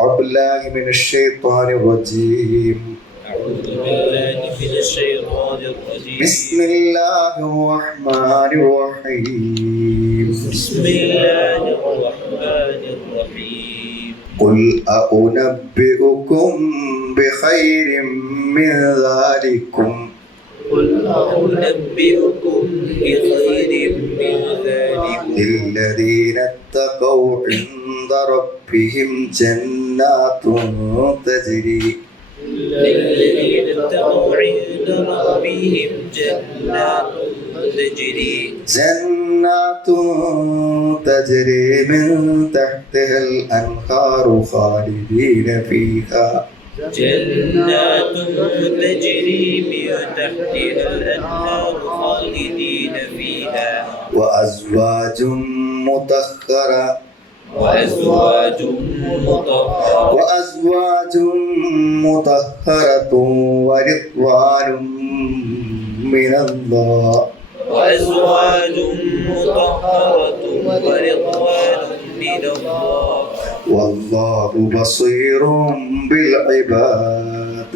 أعوذ بالله من الشيطان الرجيم. بسم الله الرحمن الرحيم. قل أنبئكم بخير من ذلكم للذين اتقوا عند ربهم جنات تجري من تحتها الأنهار خالدين فيها وأزواج مطهرة ورضوان من الله والله بصير بالعباد.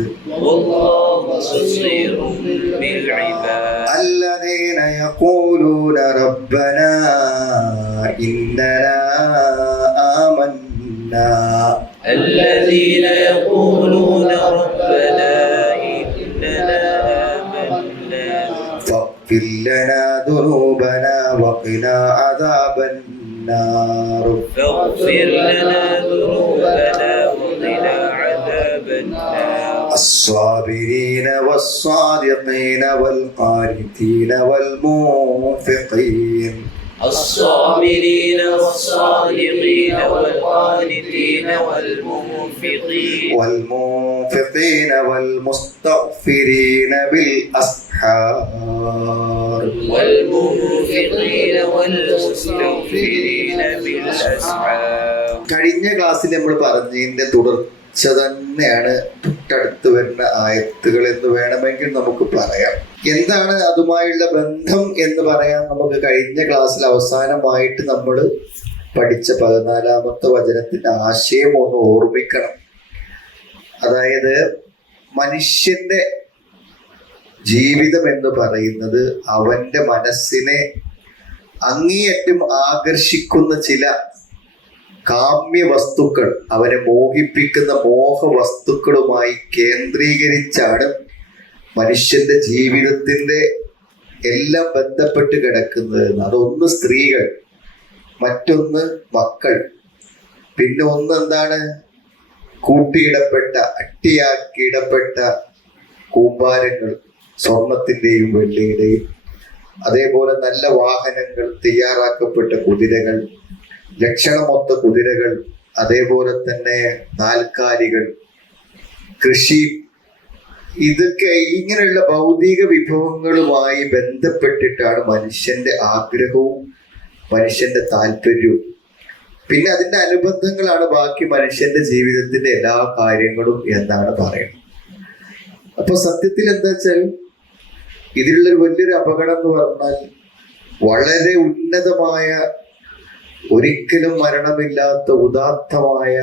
الذين يقولون ربنا إننا آمنا فاغفر لنا ذنوبنا وقنا عذاب النار. الصابرين والصادقين والقانتين والمنفقين والمستغفرين بالأسحار. കഴിഞ്ഞ ക്ലാസ്സിൽ നമ്മൾ പറഞ്ഞതിന്റെ തുടർച്ച തന്നെയാണ് തൊട്ടടുത്ത് വരുന്ന ആയത്തുകൾ എന്ന് വേണമെങ്കിൽ നമുക്ക് പറയാം. എന്താണ് അതുമായുള്ള ബന്ധം എന്ന് പറയാൻ നമുക്ക് കഴിഞ്ഞ ക്ലാസ്സിൽ അവസാനമായിട്ട് നമ്മൾ പഠിച്ച 14-ാമത്തെ വചനത്തിന്റെ ആശയം ഒന്ന് ഓർമ്മിക്കണം. അതായത് മനുഷ്യന്റെ ജീവിതം എന്ന് പറയുന്നത് അവന്റെ മനസ്സിനെ അങ്ങേയറ്റം ആകർഷിക്കുന്ന ചില കാമ്യ വസ്തുക്കൾ, അവനെ മോഹിപ്പിക്കുന്ന മോഹ വസ്തുക്കളുമായി കേന്ദ്രീകരിച്ചാണ് മനുഷ്യന്റെ ജീവിതത്തിന്റെ എല്ലാം ബന്ധപ്പെട്ട് കിടക്കുന്നത്. അതൊന്ന് സ്ത്രീകൾ, മറ്റൊന്ന് മക്കൾ, പിന്നെ ഒന്ന് എന്താണ്, കൂട്ടിയിടപ്പെട്ട അട്ടിയാക്കിയിടപ്പെട്ട കൂമ്പാരങ്ങൾ, സ്വർണത്തിന്റെയും വെള്ളിയുടെയും, അതേപോലെ നല്ല വാഹനങ്ങൾ, തയ്യാറാക്കപ്പെട്ട കുതിരകൾ, ലക്ഷണമൊത്ത കുതിരകൾ, അതേപോലെ തന്നെ നാൽക്കാലികൾ, കൃഷി, ഇതൊക്കെ ഇങ്ങനെയുള്ള ഭൗതിക വിഭവങ്ങളുമായി ബന്ധപ്പെട്ടിട്ടാണ് മനുഷ്യന്റെ ആഗ്രഹവും മനുഷ്യന്റെ താല്പര്യവും. പിന്നെ അതിന്റെ അനുബന്ധങ്ങളാണ് ബാക്കി മനുഷ്യന്റെ ജീവിതത്തിന്റെ എല്ലാ കാര്യങ്ങളും എന്നാണ് പറയുന്നത്. അപ്പൊ സത്യത്തിൽ എന്താ വെച്ചാൽ ഇതിലുള്ളൊരു വലിയൊരു അപകടം എന്ന് പറഞ്ഞാൽ വളരെ ഉന്നതമായ, ഒരിക്കലും മരണമില്ലാത്ത, ഉദാത്തമായ,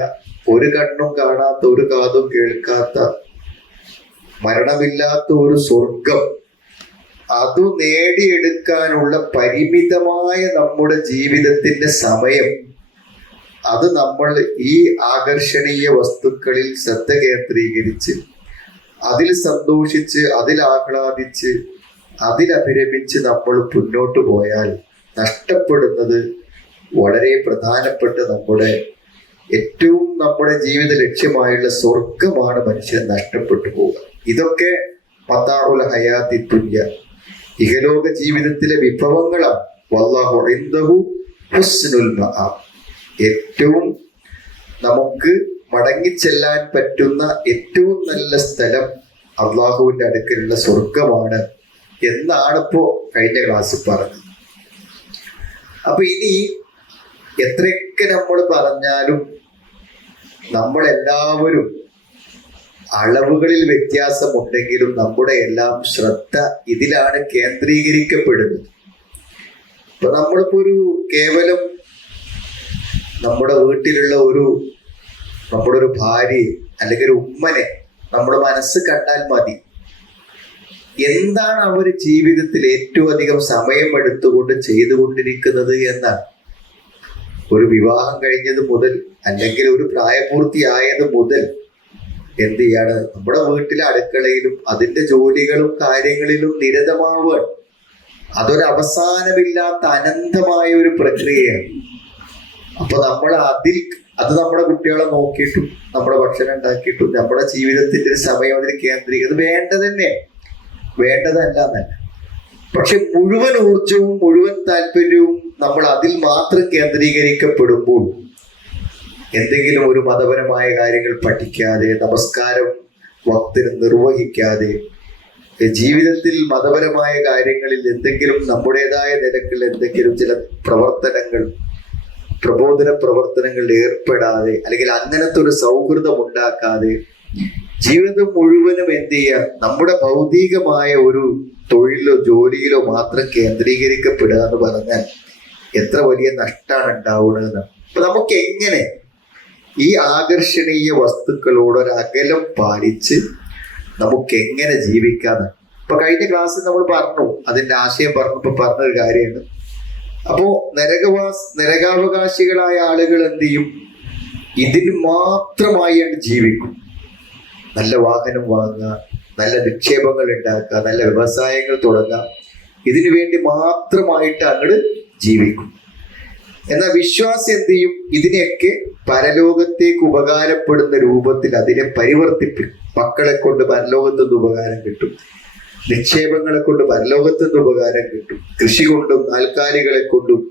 ഒരു കണ്ണും കാണാത്ത, ഒരു കാതും കേൾക്കാത്ത, മരണമില്ലാത്ത ഒരു സ്വർഗം, അത് നേടിയെടുക്കാനുള്ള പരിമിതമായ നമ്മുടെ ജീവിതത്തിന്റെ സമയം, അത് നമ്മൾ ഈ ആകർഷണീയ വസ്തുക്കളിൽ ശ്രദ്ധ കേന്ദ്രീകരിച്ച് അതിൽ സന്തോഷിച്ച് അതിൽ ആഹ്ലാദിച്ച് അതിലഭിരമിച്ച് നമ്മൾ മുന്നോട്ട് പോയാൽ നഷ്ടപ്പെടുന്നത് വളരെ പ്രധാനപ്പെട്ട നമ്മുടെ ജീവിത ലക്ഷ്യമായുള്ള സ്വർഗമാണ് മനുഷ്യൻ നഷ്ടപ്പെട്ടു പോവുക. ഇതൊക്കെ മതാഉൽ ഹയാത്തി ദുനിയ, ഇഹലോക ജീവിതത്തിലെ വിഭവങ്ങളാണ്. വല്ലാഹു ഇൻദഹു ഹുസ്നുൽ മആബ്, ഏറ്റവും നമുക്ക് മടങ്ങിച്ചെല്ലാൻ പറ്റുന്ന ഏറ്റവും നല്ല സ്ഥലം അള്ളാഹുവിന്റെ അടുക്കലുള്ള സ്വർഗമാണ് എന്നാണ് ഇപ്പോ കഴിഞ്ഞ ക്ലാസ്സിൽ പറഞ്ഞത്. അപ്പൊ ഇനി എത്രയൊക്കെ നമ്മൾ പറഞ്ഞാലും നമ്മളെല്ലാവരും അളവുകളിൽ വ്യത്യാസമുണ്ടെങ്കിലും നമ്മുടെ എല്ലാം ശ്രദ്ധ ഇതിലാണ് കേന്ദ്രീകരിക്കപ്പെടുന്നത്. ഇപ്പൊ നമ്മളിപ്പോ കേവലം നമ്മുടെ വീട്ടിലുള്ള ഒരു നമ്മുടെ ഒരു ഭാര്യയെ അല്ലെങ്കിൽ ഒരു ഉമ്മനെ നമ്മുടെ മനസ്സ് കണ്ടാൽ മതി. എന്താണ് അവർ ജീവിതത്തിൽ ഏറ്റവും അധികം സമയം എടുത്തുകൊണ്ട് ചെയ്തുകൊണ്ടിരിക്കുന്നത് എന്നാണ്. ഒരു വിവാഹം കഴിഞ്ഞത് മുതൽ അല്ലെങ്കിൽ ഒരു പ്രായപൂർത്തിയായത് മുതൽ എന്ത് ചെയ്യാണ്, നമ്മുടെ വീട്ടിലെ അടുക്കളയിലും അതിന്റെ ജോലികളും കാര്യങ്ങളിലും നിരതമാവുകയാണ്. അതൊരു അവസാനമില്ലാത്ത അനന്തമായ ഒരു പ്രക്രിയയാണ്. അപ്പൊ നമ്മൾ അത് നമ്മുടെ കുട്ടികളെ നോക്കിയിട്ടും നമ്മുടെ ഭക്ഷണം ഉണ്ടാക്കിയിട്ടും നമ്മുടെ ജീവിതത്തിന്റെ ഒരു സമയം അതിൽ കേന്ദ്രീകരിക്കുന്നത് വേണ്ടതല്ല എന്നല്ല. പക്ഷെ മുഴുവൻ ഊർജവും മുഴുവൻ താല്പര്യവും നമ്മൾ അതിൽ മാത്രം കേന്ദ്രീകരിക്കപ്പെടുമ്പോൾ എന്തെങ്കിലും ഒരു മതപരമായ കാര്യങ്ങൾ പഠിക്കാതെ, നമസ്കാരം വക്തിന് നിർവഹിക്കാതെ, ജീവിതത്തിൽ മതപരമായ കാര്യങ്ങളിൽ എന്തെങ്കിലും നമ്മുടേതായ നിലക്കിൽ എന്തെങ്കിലും ചില പ്രവർത്തനങ്ങൾ, പ്രബോധന പ്രവർത്തനങ്ങളിൽ ഏർപ്പെടാതെ, അല്ലെങ്കിൽ അങ്ങനത്തെ ഒരു സൗഹൃദം ഉണ്ടാക്കാതെ ജീവിതം മുഴുവനും എന്ത് ചെയ്യുക, നമ്മുടെ ഭൗതികമായ ഒരു തൊഴിലോ ജോലിയിലോ മാത്രം കേന്ദ്രീകരിക്കപ്പെടുക എന്ന് പറഞ്ഞാൽ എത്ര വലിയ നഷ്ടമാണ് ഉണ്ടാവുന്നതെന്ന്. അപ്പൊ നമുക്ക് എങ്ങനെ ഈ ആകർഷണീയ വസ്തുക്കളോട് ഒരു അകലം പാലിച്ച് നമുക്ക് എങ്ങനെ ജീവിക്കാന്ന് ഇപ്പൊ കഴിഞ്ഞ ക്ലാസ്സിൽ നമ്മൾ പറഞ്ഞു, അതിന്റെ ആശയം പറഞ്ഞപ്പോ പറഞ്ഞൊരു കാര്യമാണ്. അപ്പോ നരകാവകാശികളായ ആളുകൾ എന്ത് ചെയ്യും, ഇതിന് മാത്രമായാണ് ജീവിക്കും. നല്ല വാഹനം വാങ്ങുക, നല്ല നിക്ഷേപങ്ങൾ ഉണ്ടാക്കുക, നല്ല വ്യവസായങ്ങൾ തുടങ്ങുക, ഇതിനു വേണ്ടി മാത്രമായിട്ട് അങ്ങോട്ട് ജീവിക്കും. എന്നാൽ വിശ്വാസി എന്ത് ചെയ്യും, ഇതിനെയൊക്കെ പരലോകത്തേക്ക് ഉപകാരപ്പെടുന്ന രൂപത്തിൽ അതിനെ പരിവർത്തിപ്പിക്കും. മക്കളെ കൊണ്ട് പരലോകത്തുനിന്ന് ഉപകാരം കിട്ടും, നിക്ഷേപങ്ങളെ കൊണ്ട് പരലോകത്തുനിന്ന് ഉപകാരം കിട്ടും, കൃഷി കൊണ്ടും നാൽക്കാലികളെ കൊണ്ടും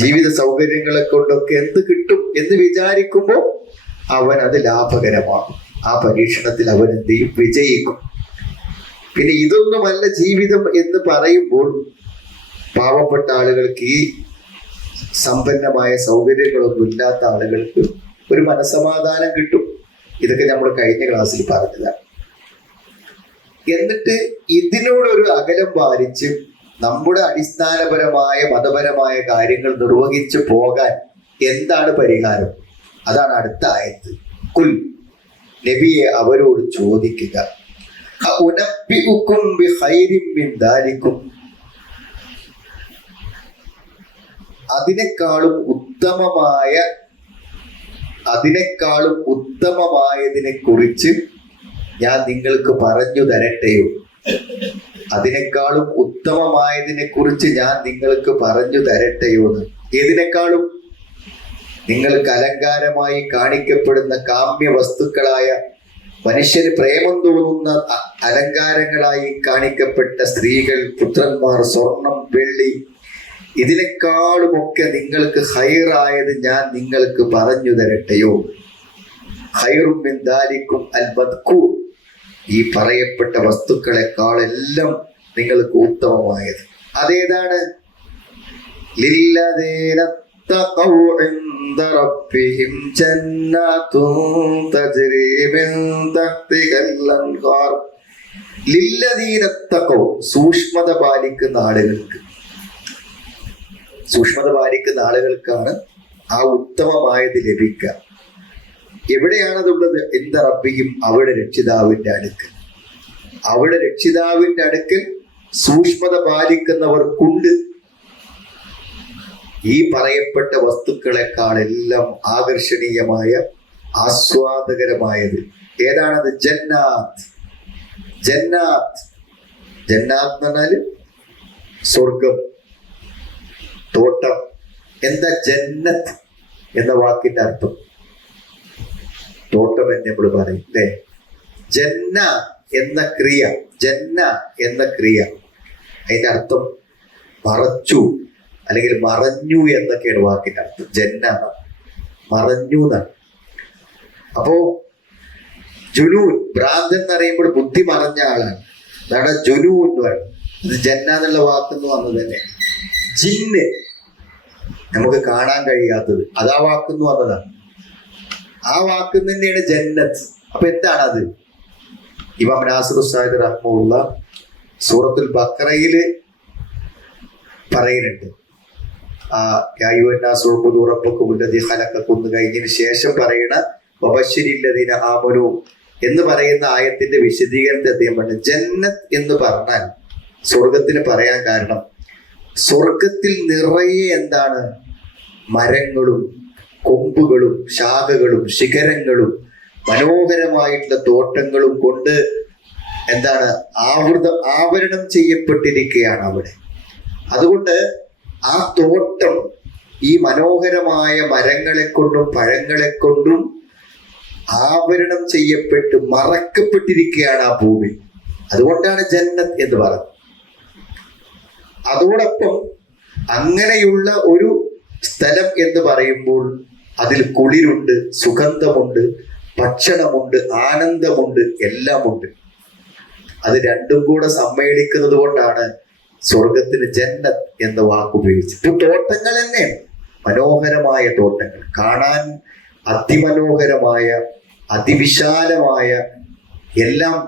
ജീവിത സൗകര്യങ്ങളെ കൊണ്ടൊക്കെ എന്ത് കിട്ടും എന്ന് വിചാരിക്കുമ്പോൾ അവൻ അത് ലാഭകരമാകും. ആ പരീക്ഷണത്തിൽ അവൻ എന്ത് ചെയ്യും, വിജയിക്കും. പിന്നെ ഇതൊന്നുമല്ല ജീവിതം എന്ന് പറയുമ്പോൾ പാവപ്പെട്ട ആളുകൾക്ക്, ഈ സമ്പന്നമായ സൗകര്യങ്ങളൊന്നും ഇല്ലാത്ത ആളുകൾക്ക് ഒരു മനസമാധാനം കിട്ടും. ഇതൊക്കെ നമ്മൾ കഴിഞ്ഞ ക്ലാസ്സിൽ പറഞ്ഞതാണ്. എന്നിട്ട് ഇതിനോടൊരു അകലം പാലിച്ച് നമ്മുടെ അടിസ്ഥാനപരമായ മതപരമായ കാര്യങ്ങൾ നിർവഹിച്ചു പോകാൻ എന്താണ് പരിഹാരം? അതാണ് അടുത്ത ആയത്ത്. കുൽ, നബിയെ അവരോട് ചോദിക്കുക, അഉനബ്ബിഉകും ബിഖൈരിൻ മിൻ ദാലികും, അതിനേക്കാളും ഉത്തമമായതിനെ കുറിച്ച് ഞാൻ നിങ്ങൾക്ക് പറഞ്ഞു തരട്ടെയോ? അതിനേക്കാളും ഉത്തമമായതിനെ കുറിച്ച് ഞാൻ നിങ്ങൾക്ക് പറഞ്ഞു തരട്ടെയോ എന്ന്. ഏതിനേക്കാളും? നിങ്ങൾക്ക് അലങ്കാരമായി കാണിക്കപ്പെടുന്ന കാമ്യ വസ്തുക്കളായ, മനുഷ്യന് പ്രേമം തോന്നുന്ന അലങ്കാരങ്ങളായി കാണിക്കപ്പെട്ട സ്ത്രീകൾ, പുത്രന്മാർ, സ്വർണം, വെള്ളി, ഇതിനേക്കാളുമൊക്കെ നിങ്ങൾക്ക് ഹൈറായത് ഞാൻ നിങ്ങൾക്ക് പറഞ്ഞു തരട്ടെയോ? ഖൈറും മിൻ ദാലികും അൽ മദ്കൂർ, ഈ പറയപ്പെട്ട വസ്തുക്കളെക്കാളെല്ലാം നിങ്ങൾക്ക് ഉത്തമമായത് അതേതാണ്? ലില്ലദീന തഖൗ ഇൻദ റബ്ബിഹിം ജന്നാതുൻ തജ്രി മിൻ തഹ്തിഹൽ അൻഹാർ. ലില്ലദീന തഖൗ, സൂക്ഷ്മത പാലിക്കുന്ന ആളുകൾക്കാണ് ആ ഉത്തമമായത് ലഭിക്കുക. എവിടെയാണതുള്ളത്? ഇന്ദ റബ്ബിഹിം, അവിടെ രക്ഷിതാവിന്റെ അടുക്കൽ സൂക്ഷ്മത പാലിക്കുന്നവർക്കുണ്ട്. ഈ പറയപ്പെട്ട വസ്തുക്കളെക്കാളെല്ലാം ആകർഷണീയമായ, ആസ്വാദകരമായത് ഏതാണത്? ജന്നാത്ത് എന്ന് പറഞ്ഞാല് സ്വർഗം, തോട്ടം. എന്താ ജന്നത്ത് എന്ന വാക്കിന്റെ അർത്ഥം? തോട്ടം എന്ന് നമ്മൾ പറയും അല്ലേ? ജന്ന എന്ന ക്രിയ അതിന്റെ അർത്ഥം മറച്ചു അല്ലെങ്കിൽ മറഞ്ഞു എന്നൊക്കെയാണ് വാക്കിന്റെ അർത്ഥം. ജന്ന മറഞ്ഞു എന്നാണ്. അപ്പോ ജുനൂൻ, ഭ്രാന്തൻ എന്ന് പറയുമ്പോൾ ബുദ്ധി മറഞ്ഞ ആളാണ്. അതാണ് ജുനൂൻ എന്ന് പറയുന്നത്. ഇത് ജന്ന എന്നുള്ള വാക്കെന്ന് വന്നത് തന്നെ. ജിന്ന്, നമുക്ക് കാണാൻ കഴിയാത്തത്, അതാ വാക്കെന്ന് വന്നതാണ്. ആ വാക്ക് തന്നെയാണ് ജന്നത്ത്. അപ്പൊ എന്താണത്? ഇമാം നാസിർ ഉസ്താദ് റഹ്മത്തുള്ള സൂറത്തുൽ ബഖറയില് പറയുന്നുണ്ട്. യാ അയ്യുഹന്നാസു ഉഅ്ബുദൂ റബ്ബക്കും അല്ലദീ ഖലഖക്കും കഴിഞ്ഞതിന് ശേഷം പറയുന്ന വബശ്ശിരില്ലദീന ആമനു എന്ന് പറയുന്ന ആയത്തിന്റെ വിശദീകരണത്തെ അദ്ദേഹം പറഞ്ഞു. ജന്നത്ത് എന്ന് പറഞ്ഞാൽ സ്വർഗത്തിന് പറയാൻ കാരണം, സ്വർഗത്തിൽ നിറയെ എന്താണ്? മരങ്ങളും കൊമ്പുകളും ശാഖകളും ശിഖരങ്ങളും മനോഹരമായിട്ടുള്ള തോട്ടങ്ങളും കൊണ്ട് എന്താണ് ആവരണം ചെയ്യപ്പെട്ടിരിക്കുകയാണ് അവിടെ. അതുകൊണ്ട് ആ തോട്ടം ഈ മനോഹരമായ മരങ്ങളെ കൊണ്ടും പഴങ്ങളെ കൊണ്ടും ആവരണം ചെയ്യപ്പെട്ട് മറക്കപ്പെട്ടിരിക്കുകയാണ് ആ ഭൂമി. അതുകൊണ്ടാണ് ജന്നത്ത് എന്ന് പറയുന്നത്. അതോടൊപ്പം അങ്ങനെയുള്ള ഒരു സ്ഥലം എന്ന് പറയുമ്പോൾ അതിൽ കുളിരുണ്ട്, സുഗന്ധമുണ്ട്, ഭക്ഷണമുണ്ട്, ആനന്ദമുണ്ട്, എല്ലാമുണ്ട്. അത് രണ്ടും കൂടെ സമ്മേളിക്കുന്നത് കൊണ്ടാണ് സ്വർഗത്തിന് ജന്നത്ത് എന്ന വാക്ക് ഉപയോഗിച്ചത്. ഇപ്പൊ തോട്ടങ്ങൾ തന്നെയാണ്, മനോഹരമായ തോട്ടങ്ങൾ, കാണാൻ അതിമനോഹരമായ അതിവിശാലമായ എല്ലാം.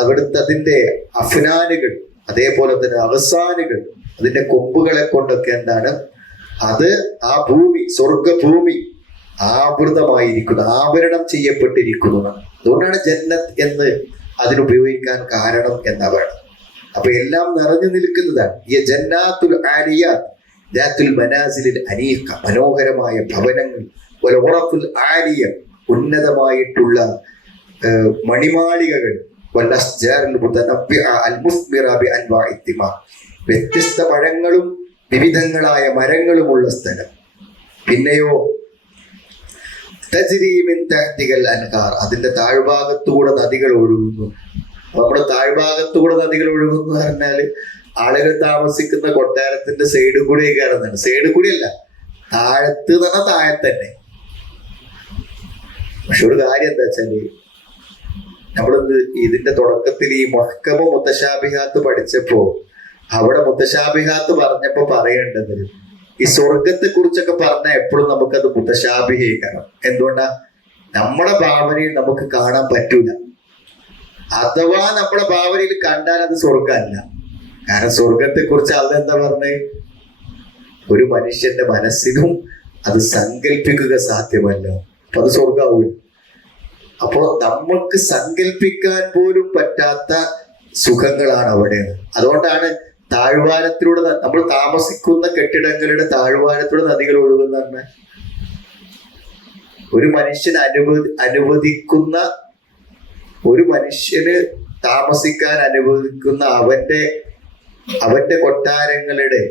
അവിടുത്തെ അതിൻ്റെ അഫ്നാനുകൾ, അതേപോലെ തന്നെ അവസാനുകൾ, അതിൻ്റെ കൊമ്പുകളെ കൊണ്ടൊക്കെ എന്താണ് അത് ആ ഭൂമി, സ്വർഗഭൂമി ആവൃതമായിരിക്കുന്നു, ആവരണം ചെയ്യപ്പെട്ടിരിക്കുന്നു. അതുകൊണ്ടാണ് ജന്നത്ത് എന്ന് അതിനുപയോഗിക്കാൻ കാരണം എന്നാ വേണം. അപ്പൊ എല്ലാം നിറഞ്ഞു നിൽക്കുന്നതാണ്. ഈ ജന്നാത്തുൽ ആലിയാത്ത് ദാത്തുൽ മനാസിലിൽ അനീഖ, മനോഹരമായ ഭവനങ്ങൾ, വൽഉറഫുൽ ആലിയ, ഉന്നതമായിട്ടുള്ള മണിമാളികകൾ, വല്ലസ്ജാറുൽ മുതനബ്ബിഅ അൽ മുസ്മിറ ബിഅൻവാഇ തിമാർ, വ്യത്യസ്ത പഴങ്ങളും വിവിധങ്ങളായ മരങ്ങളുമുള്ള സ്ഥലം. പിന്നെയോ തജ്രി മിൻ തഹ്തിഹൽ അൻഹാർ, അതിന്റെ താഴ്ഭാഗത്തൂടെ നദികൾ ഒഴുകുന്നു. നമ്മുടെ താഴ്ഭാഗത്തൂടെ നദികൾ ഒഴുകുന്നു പറഞ്ഞാല് ആളുകൾ താമസിക്കുന്ന കൊട്ടാരത്തിന്റെ സൈഡിൽ കൂടെ കയറുന്നതാണ്. സൈഡിൽ കൂടിയല്ല, താഴത്ത് എന്ന് പറഞ്ഞാൽ താഴെ തന്നെ. പക്ഷെ ഒരു കാര്യം എന്താ വെച്ചാല്, നമ്മളിത് ഇതിന്റെ തുടക്കത്തിൽ ഈ മുഹ്കമ മുത്തശാബിഹാത്ത് പഠിച്ചപ്പോ അവിടെ മുത്തശാബിഹാത്ത് പറഞ്ഞപ്പോ പറയേണ്ടത്, ഈ സ്വർഗത്തെ കുറിച്ചൊക്കെ പറഞ്ഞാൽ എപ്പോഴും നമുക്കത് മുത്തശാബിഹീകരണം. എന്തുകൊണ്ടാ? നമ്മുടെ ഭാവനയിൽ നമുക്ക് കാണാൻ പറ്റൂല. അഥവാ നമ്മുടെ ഭാവനയിൽ കണ്ടാൽ അത് സ്വർഗമല്ല. കാരണം സ്വർഗത്തെ കുറിച്ച് അത് എന്താ പറഞ്ഞത്? ഒരു മനുഷ്യന്റെ മനസ്സിനും അത് സങ്കല്പിക്കുക സാധ്യമല്ല. അപ്പൊ അത് സ്വർഗാവൂല. അപ്പോ നമുക്ക് സങ്കല്പിക്കാൻ പോലും പറ്റാത്ത സുഖങ്ങളാണ് അവിടെ. അതുകൊണ്ടാണ് താഴ്വാരത്തിലൂടെ നമ്മൾ താമസിക്കുന്ന കെട്ടിടങ്ങളുടെ താഴ്വാരത്തിലൂടെ നദികൾ ഒഴുകുന്ന പറഞ്ഞാൽ ഒരു മനുഷ്യന് അനുവദിക്കുന്ന, ഒരു മനുഷ്യന് താമസിക്കാൻ അനുവദിക്കുന്ന അവന്റെ കൊട്ടാരങ്ങളുടെ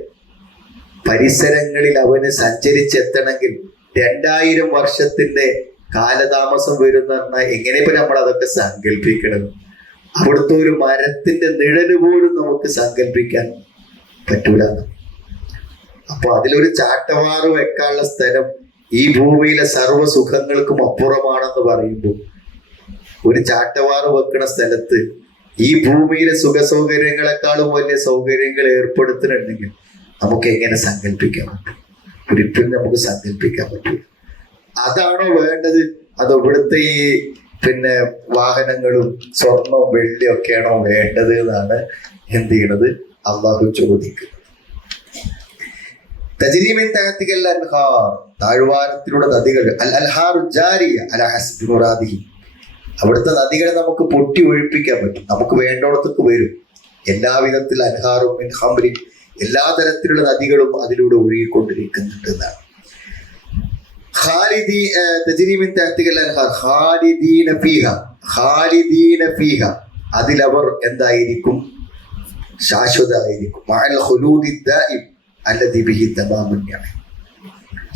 പരിസരങ്ങളിൽ അവന് സഞ്ചരിച്ചെത്തണമെങ്കിൽ 2000 വർഷത്തിന്റെ കാലതാമസം വരുന്ന പറഞ്ഞാൽ എങ്ങനെ ഇപ്പൊ നമ്മൾ അതൊക്കെ സങ്കല്പിക്കണം? അവിടുത്തെ ഒരു മരത്തിന്റെ നിഴല് പോലും നമുക്ക് സങ്കല്പിക്കാൻ പറ്റൂല. അപ്പൊ അതിലൊരു ചാട്ടവാറ് വെക്കാനുള്ള സ്ഥലം ഈ ഭൂമിയിലെ സർവ്വ സുഖങ്ങൾക്കും അപ്പുറമാണെന്ന് പറയുമ്പോൾ, ഒരു ചാട്ടവാറ് വെക്കുന്ന സ്ഥലത്ത് ഈ ഭൂമിയിലെ സുഖ സൗകര്യങ്ങളെക്കാളും വലിയ സൗകര്യങ്ങൾ ഏർപ്പെടുത്തുന്നുണ്ടെങ്കിൽ നമുക്ക് എങ്ങനെ സങ്കല്പിക്കാൻ പറ്റും? ഒരിക്കലും നമുക്ക് സങ്കല്പിക്കാൻ പറ്റില്ല. അതാണോ വേണ്ടത്? അത് ഇവിടുത്തെ ഈ വാഹനങ്ങളും സ്വർണവും വെള്ളിയും ഒക്കെയാണോ വേണ്ടത് എന്നാണ് എന്ത് ചെയ്യണത് അള്ളാഹു ചോദിക്കുന്നത്. തജ്രി മിൻ തഹ്തിഹൽ അൻഹാർ, താഴ്വാരത്തിലൂടെ നദികൾ, അൽ അൻഹാറു ജാരിയ അലാ ഹസ്ബി മുറാദിഹി, അവിടുത്തെ നദികളെ നമുക്ക് പൊട്ടി ഒഴിപ്പിക്കാൻ പറ്റും. നമുക്ക് വേണ്ടോടത്തേക്ക് വരും. എല്ലാവിധത്തിൽ അൻഹാറും മിൻ ഖംറിൻ, എല്ലാ തരത്തിലുള്ള നദികളും അതിലൂടെ ഒഴുകിക്കൊണ്ടിരിക്കുന്നുണ്ട് എന്നാണ്. അതിലവർ എന്തായിരിക്കും? ശാശ്വതമായിരിക്കും.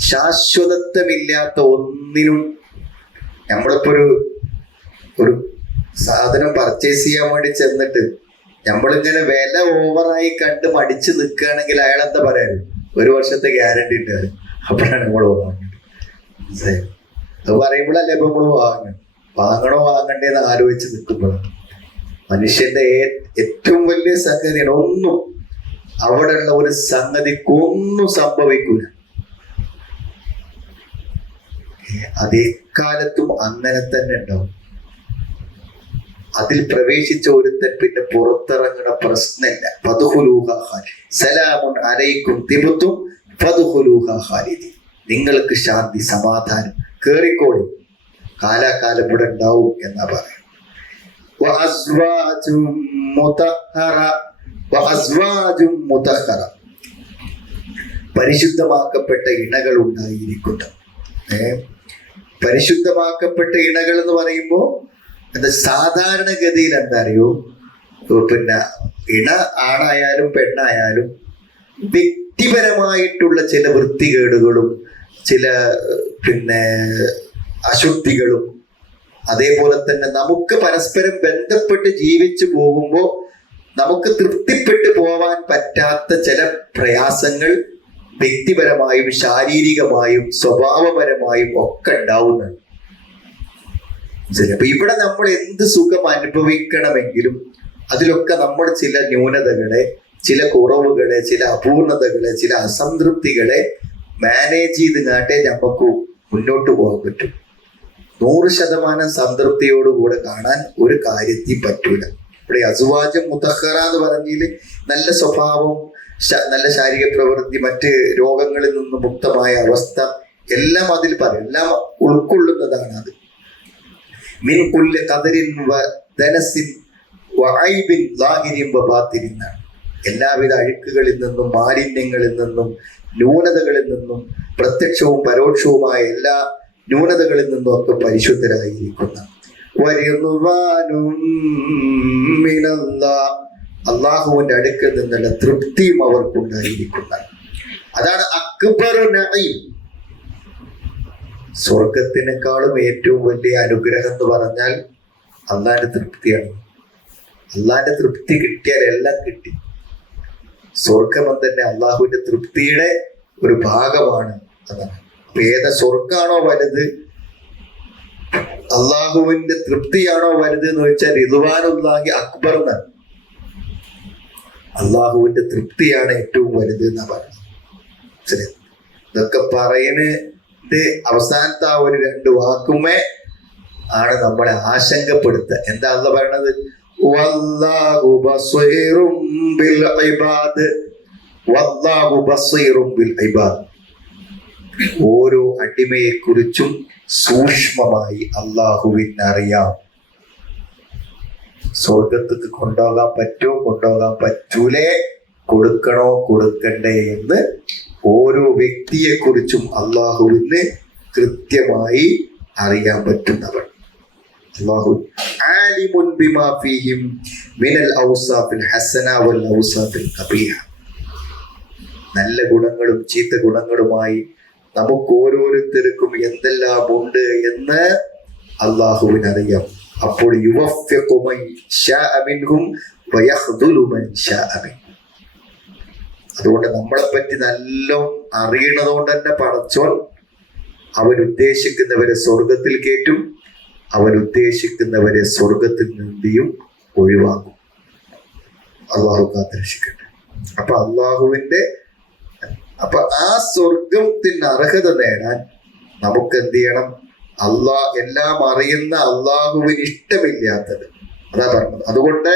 ശാശ്വതത്വമില്ലാത്ത ഒന്നിനും. നമ്മളിപ്പോ ഒരു സാധനം പർച്ചേസ് ചെയ്യാൻ വേണ്ടി ചെന്നിട്ട് നമ്മളിങ്ങനെ വില ഓവറായി കണ്ട് മടിച്ചു നിൽക്കുകയാണെങ്കിൽ അയാൾ എന്താ പറയാറ്? 1 വർഷത്തെ ഗ്യാരണ്ടി ഉണ്ട്. അപ്പോഴാണ് നമ്മൾ വാങ്ങുന്നത്. അത് പറയുമ്പോഴല്ലേ ഇപ്പൊ നമ്മൾ വാങ്ങണോ വാങ്ങണ്ടേന്ന് ആലോചിച്ച് നിൽക്കുമ്പോഴാണ്. മനുഷ്യന്റെ ഏറ്റവും വലിയ സംഗതിയാണ് ഒന്നും, അവിടെയുള്ള ഒരു സംഗതിക്കൊന്നും സംഭവിക്കൂല. അതേക്കാലത്തും അങ്ങനെ തന്നെ ഉണ്ടാവും. അതിൽ പ്രവേശിച്ച ഒരുത്തൻ പിന്നെ പുറത്തിറങ്ങണ പ്രശ്നമില്ല. സലാമുൻ അലൈക്കും തിബ്തും ഫദ്ഖുലൂഹാ ഖാലിദീൻ, നിങ്ങൾക്ക് ശാന്തി സമാധാനം, കേറിക്കോളി. കാലാകാലം ഇവിടെ ഉണ്ടാവും എന്നാ പറയാം. പരിശുദ്ധമാക്കപ്പെട്ട ഇണകൾ ഉണ്ടായിരിക്കുന്നു. പരിശുദ്ധമാക്കപ്പെട്ട ഇണകൾ എന്ന് പറയുമ്പോൾ എന്താ, സാധാരണഗതിയിൽ എന്താ അറിയോ, പിന്നെ ഇണ ആണായാലും പെണ്ണായാലും വ്യക്തിപരമായിട്ടുള്ള ചില വൃത്തികേടുകളും ചില അശുദ്ധികളും അതേപോലെ തന്നെ നമുക്ക് പരസ്പരം ബന്ധപ്പെട്ട് ജീവിച്ചു പോകുമ്പോൾ നമുക്ക് തൃപ്തിപ്പെട്ടു പോവാൻ പറ്റാത്ത ചില പ്രയാസങ്ങൾ വ്യക്തിപരമായും ശാരീരികമായും സ്വഭാവപരമായും ഒക്കെ ഉണ്ടാവുന്നുണ്ട്. അപ്പൊ ഇവിടെ നമ്മൾ എന്ത് സുഖം അനുഭവിക്കണമെങ്കിലും അതിലൊക്കെ നമ്മൾ ചില ന്യൂനതകളെ, ചില കുറവുകളെ, ചില അപൂർണതകളെ, ചില അസംതൃപ്തികളെ മാനേജ് ചെയ്ത് കാട്ടേ നമുക്ക് മുന്നോട്ട് പോകാൻ പറ്റും. 100% സംതൃപ്തിയോടുകൂടെ കാണാൻ ഒരു കാര്യത്തിൽ പറ്റൂല. ഇവിടെ അസുവാജം മുതഹറ എന്ന് പറഞ്ഞാല് നല്ല സ്വഭാവം, നല്ല ശാരീരിക പ്രവൃത്തി, മറ്റ് രോഗങ്ങളിൽ നിന്ന് മുക്തമായ അവസ്ഥ എല്ലാം അതിൽ പറയും, എല്ലാം ഉൾക്കൊള്ളുന്നതാണ് അത്. മിൻ കുല്ലി ഖദരിൻ വ ദനസിൻ വ ഐബിൻ ളാഹിരിൻ വ ബാത്തിനിൻ. എല്ലാവിധ അഴുക്കുകളിൽ നിന്നും മാലിന്യങ്ങളിൽ നിന്നും ന്യൂനതകളിൽ നിന്നും പ്രത്യക്ഷവും പരോക്ഷവുമായ എല്ലാ ന്യൂനതകളിൽ നിന്നും ഒക്കെ പരിശുദ്ധരായിരിക്കുന്ന അള്ളാഹുവിന്റെ അടുക്കൽ നിന്നുള്ള തൃപ്തിയും അവർക്കുണ്ടായിരിക്കുന്ന, അതാണ് അക്ബർ നഈം. സ്വർഗത്തിനേക്കാളും ഏറ്റവും വലിയ അനുഗ്രഹം എന്ന് പറഞ്ഞാൽ അള്ളാന്റെ തൃപ്തിയാണ്. അള്ളാന്റെ തൃപ്തി കിട്ടിയാൽ എല്ലാം കിട്ടി. സ്വർഗം തന്നെ അള്ളാഹുവിന്റെ തൃപ്തിയുടെ ഒരു ഭാഗമാണ്. അതാണ്. അപ്പൊ ഏതാ സ്വർഗാണോ വലുത്, അള്ളാഹുവിന്റെ തൃപ്തിയാണോ വലുത് എന്ന് വെച്ചാൽ റിദ്വാനുല്ലാഹി അക്ബർ എന്നാണ്. അള്ളാഹുവിന്റെ തൃപ്തിയാണ് ഏറ്റവും വലുത് എന്നാ പറയുന്നത്. ശരി, ഇതൊക്കെ പറയുന്നത് അവസാനത്തെ ആ ഒരു 2 വാക്കുമേ ആണ് നമ്മളെ ആശങ്കപ്പെടുത്തുക. എന്താ അള്ളാഹ് പറയണത്? വല്ലാഹു ബസീറും ബിൽ ഇബാദ്, വല്ലാഹു ബസീറും ബിൽ ഇബാദ്. ഓരോ അടിമയെ കുറിച്ചും സൂക്ഷ്മമായി അള്ളാഹുവിന് അറിയാം. സ്വർഗത്തേക്ക് കൊണ്ടുപോകാൻ പറ്റുമോ, കൊണ്ടുപോകാൻ പറ്റൂലേ, കൊടുക്കണോ കൊടുക്കണ്ടേ എന്ന് ഓരോ വ്യക്തിയെ കുറിച്ചും അള്ളാഹുവിന് കൃത്യമായി അറിയാൻ പറ്റുന്നവൻ. അല്ലാഹു ആലിമുൻ ബിമാ ഫീഹിം മിനൽ ഔസാഫിൽ ഹസന വൽ ഔസാഫിൽ ഖബീഹ. നല്ല ഗുണങ്ങളും ചീത്ത ഗുണങ്ങളുമായി നമുക്ക് ഓരോരുത്തർക്കും എന്തെല്ലാം ഉണ്ട് എന്ന് അള്ളാഹുവിന് അറിയാം. അപ്പോൾ യുവഫ്ഫിഖു മൻ ശാഅ മിൻഹും വയഖ്ദുലു മൻ ശാഅ മിൻഹും. അതുകൊണ്ട് നമ്മളെ പറ്റി നല്ലോണം അറിയണതുകൊണ്ട് തന്നെ പടച്ചോൻ അവൻ ഉദ്ദേശിക്കുന്നവരെ സ്വർഗത്തിൽ കയറ്റും, അവൻ ഉദ്ദേശിക്കുന്നവരെ സ്വർഗത്തിൽ നിന്നും ഒഴിവാക്കും. അള്ളാഹു കാത്തിരക്ഷിക്കട്ടെ. അപ്പൊ ആ സ്വർഗത്തിന് അർഹത നേടാൻ നമുക്ക് എന്ത് ചെയ്യണം? എല്ലാം അറിയുന്ന അള്ളാഹുവിന് ഇഷ്ടമില്ലാത്തത് അതാ പറഞ്ഞത്. അതുകൊണ്ട്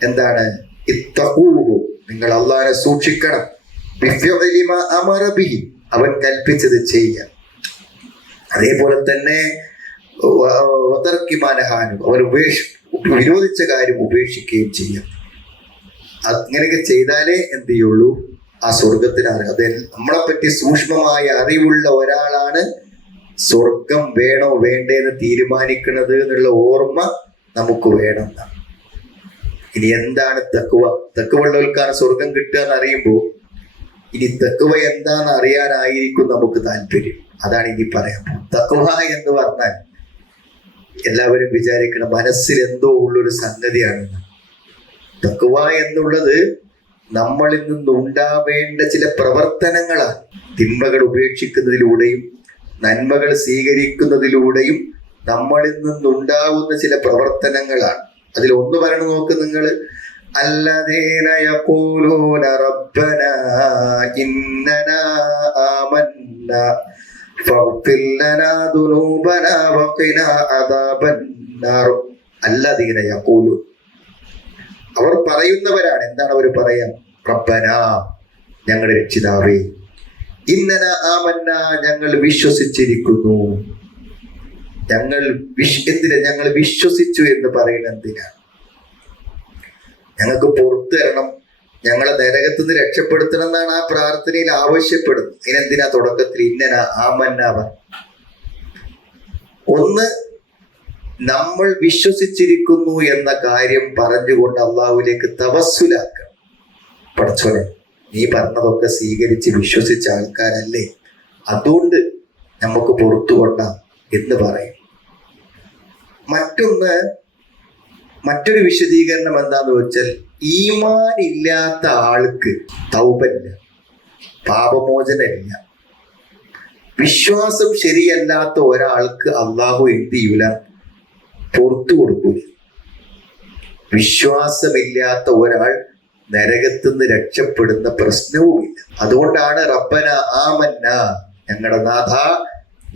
എന്താണ്? ഇത്തഖൂഹു, നിങ്ങൾ അള്ളാഹിനെ സൂക്ഷിക്കണം. ബിഫിഅലി മാ അമറ ബിഹി, അവൻ കൽപ്പിച്ചത് ചെയ്യാൻ. അതേപോലെ തന്നെ അവൻ വിരോധിച്ച കാര്യം ഉപേക്ഷിക്കുകയും ചെയ്യാം. അങ്ങനെയൊക്കെ ചെയ്താലേ എന്ത് ചെയ്യുള്ളൂ? ആ സ്വർഗത്തിന് അർഹത. നമ്മളെ പറ്റി സൂക്ഷ്മമായ അറിവുള്ള ഒരാളാണ് സ്വർഗം വേണോ വേണ്ടേന്ന് തീരുമാനിക്കുന്നത് എന്നുള്ള ഓർമ്മ നമുക്ക് വേണം. ഇനി എന്താണ് തഖ്വ? തഖ്വയുള്ളവർക്കാണ് സ്വർഗം കിട്ടുക എന്ന് അറിയുമ്പോൾ ഇനി തഖ്വ എന്താന്ന് അറിയാനായിരിക്കും നമുക്ക് താല്പര്യം. അതാണ് ഇനി പറയാൻ. തഖ്വ എന്ന് പറഞ്ഞാൽ എല്ലാവരും വിചാരിക്കണം മനസ്സിൽ എന്തോ ഉള്ളൊരു സംഗതിയാണെന്ന്. തഖ്വ എന്നുള്ളത് നമ്മളിൽ നിന്നുണ്ടാവേണ്ട ചില പ്രവർത്തനങ്ങളാണ്. തിന്മകൾ ഉപേക്ഷിക്കുന്നതിലൂടെയും നന്മകൾ സ്വീകരിക്കുന്നതിലൂടെയും നമ്മളിൽ നിന്നുണ്ടാവുന്ന ചില പ്രവർത്തനങ്ങളാണ്. അതിൽ ഒന്ന് പറയണ നോക്ക് നിങ്ങൾ. അല്ലദീന യഖൂലൂന റബ്ബനാ ഇന്നനാ ആമന്നാ ഫഗ്ഫിർ ലനാ ദുനൂബനാ വഖിനാ അദാബന്നാർ. അല്ലദീന യഖൂലൂൻ, അവർ പറയുന്നവരാണ്. എന്താണ് അവർ പറയാ? റബ്ബനാ, ഞങ്ങളുടെ രക്ഷിതാവേ, ഇന്നനാ ആമന്നാ, ഞങ്ങൾ വിശ്വസിച്ചിരിക്കുന്നു. ഞങ്ങൾ വിശ്വസിച്ചു എന്ന് പറയുന്നത് എന്തിനാണ്? ഞങ്ങൾക്ക് പുറത്തു തരണം, ഞങ്ങളെ നരകത്തു നിന്ന് രക്ഷപ്പെടുത്തണം എന്നാണ് ആ പ്രാർത്ഥനയിൽ ആവശ്യപ്പെടുന്നത്. ഇതിനെന്തിനാ തുടക്കത്തിൽ ഇന്നന ആമന്നവർ? ഒന്ന്, നമ്മൾ വിശ്വസിച്ചിരിക്കുന്നു എന്ന കാര്യം പറഞ്ഞുകൊണ്ട് അള്ളാഹുവിലേക്ക് തവസ്സുലാക്കണം. പടച്ചോനെ, നീ പറഞ്ഞതൊക്കെ സ്വീകരിച്ച് വിശ്വസിച്ച ആൾക്കാരല്ലേ, അതുകൊണ്ട് നമുക്ക് പുറത്തു കൊണ്ടാം എന്ന് പറയും. മറ്റൊരു വിശദീകരണം എന്താന്ന് വെച്ചാൽ, ഈമാൻ ഇല്ലാത്ത ആൾക്ക് തൗബല്ല, പാപമോചനമില്ല. വിശ്വാസം ശരിയല്ലാത്ത ഒരാൾക്ക് അള്ളാഹു എന്ത് ചെയ്യൂല? പുറത്തു കൊടുക്കൂല. വിശ്വാസമില്ലാത്ത ഒരാൾ നരകത്തുനിന്ന് രക്ഷപ്പെടുന്ന പ്രശ്നവുമില്ല. അതുകൊണ്ടാണ് റബ്ബന ആമന്ന, ഞങ്ങളുടെ നാഥ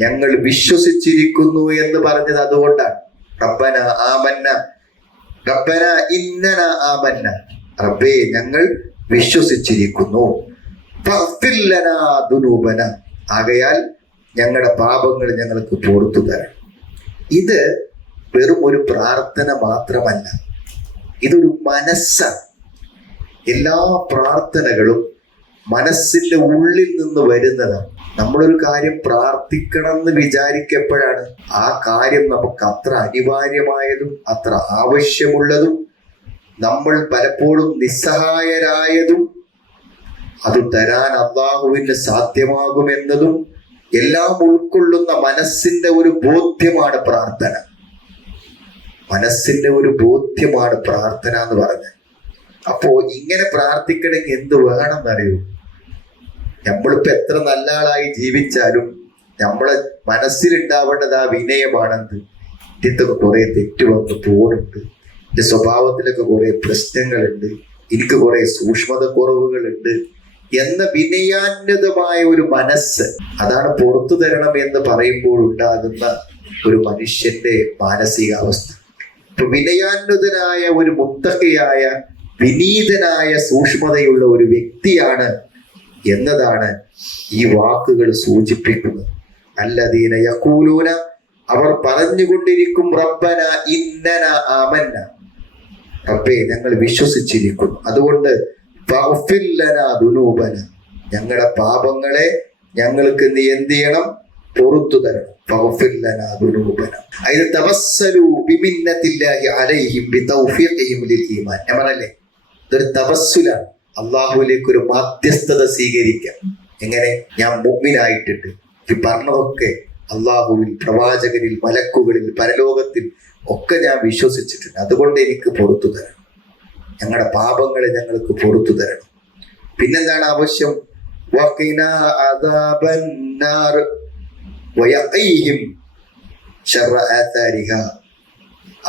ഞങ്ങൾ വിശ്വസിച്ചിരിക്കുന്നു എന്ന് പറഞ്ഞത്. അതുകൊണ്ടാണ് റബ്ബന ആമന്ന, റബ്ബന ഇന്നന ആമന്ന, റബ്ബേ ഞങ്ങൾ വിശ്വസിച്ചിരിക്കുന്നു. ഫഗ്ഫിർ ലനാ ദുനൂബന, ആകയാൽ ഞങ്ങളുടെ പാപങ്ങൾ ഞങ്ങൾക്ക് പുറത്തു തരണം. ഇത് വെറും ഒരു പ്രാർത്ഥന മാത്രമല്ല, ഇതൊരു മനസ്സാണ്. എല്ലാ പ്രാർത്ഥനകളും മനസ്സിന്റെ ഉള്ളിൽ നിന്ന് വരുന്നതാണ്. നമ്മളൊരു കാര്യം പ്രാർത്ഥിക്കണം എന്ന് വിചാരിക്കപ്പോഴാണ് ആ കാര്യം നമുക്ക് അത്ര അനിവാര്യമായതും അത്ര ആവശ്യമുള്ളതും നമ്മൾ പലപ്പോഴും നിസ്സഹായരായതും അത് തരാൻ അല്ലാഹുവിന് സാധ്യമാകുമെന്നതും എല്ലാം ഉൾക്കൊള്ളുന്ന മനസ്സിന്റെ ഒരു ബോധ്യമാണ് പ്രാർത്ഥന. മനസ്സിന്റെ ഒരു ബോധ്യമാണ് പ്രാർത്ഥന എന്ന് പറഞ്ഞത്. അപ്പോ ഇങ്ങനെ പ്രാർത്ഥിക്കണമെങ്കിൽ എന്ത് വേണമെന്നറിയൂ? നമ്മളിപ്പോ എത്ര നല്ല ആളായി ജീവിച്ചാലും നമ്മളെ മനസ്സിലുണ്ടാവേണ്ടത് ആ വിനയമാണെന്ന്. ഇതിന്റെയൊക്കെ കുറെ തെറ്റ് വന്ന് പോകുന്നുണ്ട്, എന്റെ സ്വഭാവത്തിലൊക്കെ കുറെ പ്രശ്നങ്ങളുണ്ട്, എനിക്ക് കുറെ സൂക്ഷ്മത കുറവുകളുണ്ട് എന്ന വിനയാന്വിതമായ ഒരു മനസ്സ്, അതാണ് പുറത്തു തരണം എന്ന് പറയുമ്പോൾ ഉണ്ടാകുന്ന ഒരു മനുഷ്യന്റെ മാനസികാവസ്ഥ. ഇപ്പൊ വിനയാന്വിതനായ ഒരു മുത്തഖിയായ വിനീതനായ സൂക്ഷ്മതയുള്ള ഒരു വ്യക്തിയാണ് എന്നതാണ് ഈ വാക്കുകൾ സൂചിപ്പിക്കുന്നത്. അല്ലദീന യഖൂലൂന, അവർ പറഞ്ഞുകൊണ്ടിരിക്കും റബ്ബന ഇന്നന ആമന്ന, റബ്ബേ ഞങ്ങൾ വിശ്വസിച്ചിരിക്കുന്നു, അതുകൊണ്ട് ഫഗ്ഫിർ ലനാ ദുനൂബന, ഞങ്ങളുടെ പാപങ്ങളെ ഞങ്ങൾക്ക് നീ എന്ത് ചെയ്യണം? പുറത്തു തരണം. ഫഗ്ഫിർ ലനാ ദുനൂബന അയ്യ തവസ്സലു ബിമിന്നത്തില്ലാഹി അലൈഹിം ബിതൗഫീഖിഹിം ലിൽ ഈമാൻ. ഞാൻ പറഞ്ഞല്ലേ, ഇതൊരു തവസ്സുലാണ്. അള്ളാഹുവിലേക്ക് ഒരു മാധ്യസ്ഥത സ്വീകരിക്കാം. എങ്ങനെ? ഞാൻ മുഅ്മിനായിട്ടുണ്ട്, ഈ പറഞ്ഞതൊക്കെ അള്ളാഹുവിൽ, പ്രവാചകരിൽ, മലക്കുകളിൽ, പരലോകത്തിൽ ഒക്കെ ഞാൻ വിശ്വസിച്ചിട്ടുണ്ട്, അതുകൊണ്ട് എനിക്ക് പുറത്തു തരണം, ഞങ്ങളുടെ പാപങ്ങളെ ഞങ്ങൾക്ക് പുറത്തു തരണം. പിന്നെന്താണ് ആവശ്യം? വഖിനാ അദാബന്നാർ വയഖീഹിം ശർറ ആതാരിഹാ,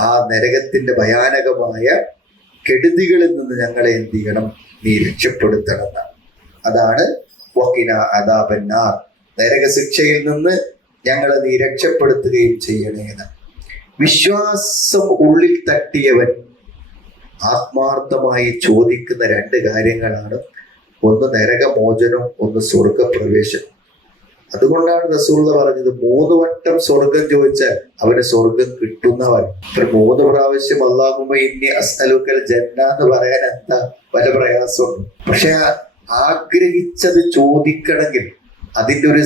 ആ നരകത്തിന്റെ ഭയാനകമായ കെടുതികളിൽ നിന്ന് ഞങ്ങളെ എന്ത് ചെയ്യണം? നീ രക്ഷപ്പെടുത്തണം. അതാണ് വഖിനാ അദാബന്നാർ, നരകശിക്ഷയിൽ നിന്ന് ഞങ്ങളെ നീ രക്ഷപ്പെടുത്തുകയും ചെയ്യണേന്ന്. വിശ്വാസം ഉള്ളിൽ തട്ടിയവൻ ആത്മാർത്ഥമായി ചോദിക്കുന്ന രണ്ട് കാര്യങ്ങളാണ്. ഒന്ന് നരകമോചനം, ഒന്ന് സ്വർഗപ്രവേശനം. അതുകൊണ്ടാണ് റസൂലുള്ള പറഞ്ഞത് 3 വട്ടം സ്വർഗം ചോദിച്ചാൽ അവന് സ്വർഗം കിട്ടുന്നവൻ. 3 പ്രാവശ്യം അല്ലാഹുമ്മ ഇന്നി അസ്അലുക്കൽ ജന്ന എന്ന് പറയാൻ എന്താ പല പ്രയാസമുണ്ട്. പക്ഷെ ആഗ്രഹിച്ചത് ചോദിക്കണമെങ്കിൽ അതിൻ്റെ ഒരു